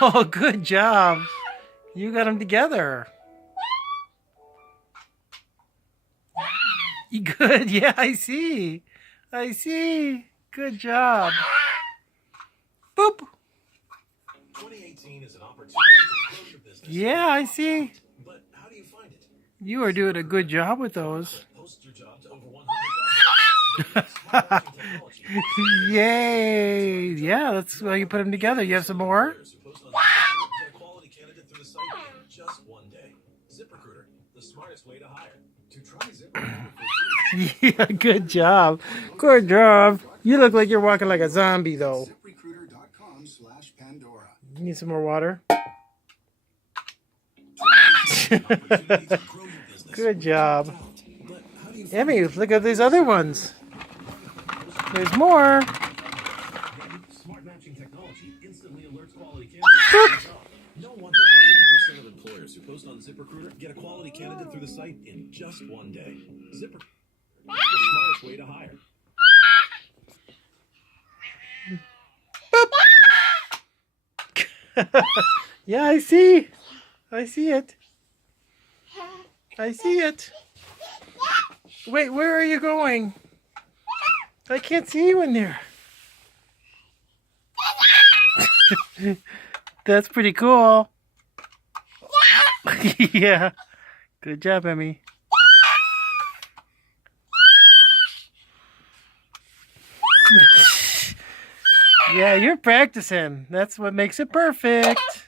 Oh, good job. You got them together. Good. Yeah, I see. I see. Good job. Boop. 2018 is an opportunity to grow your business. Yeah, I see. But how do you find it? You are doing a good job with those. Post your job to over 100 jobs. Yay. Yeah, that's why you put them together. You have some more? Get a quality candidate through the site in just one day. ZipRecruiter, the smartest way to hire. To try ZipRecruiter. Yeah, good job. Good job. You look like you're walking like a zombie, though. ZipRecruiter.com/Pandora. You need some more water? Good job. Emmy, look at these other ones. There's more. Smart matching technology instantly alerts quality candidates. No wonder 80% of employers who post on ZipRecruiter get a quality candidate through the site in just one day. ZipRecruiter, the smartest way to hire. Yeah, I see. I see it. I see it. Wait, where are you going? I can't see you in there. That's pretty cool. Yeah. Good job, Emmy. Yeah, you're practicing. That's what makes it perfect.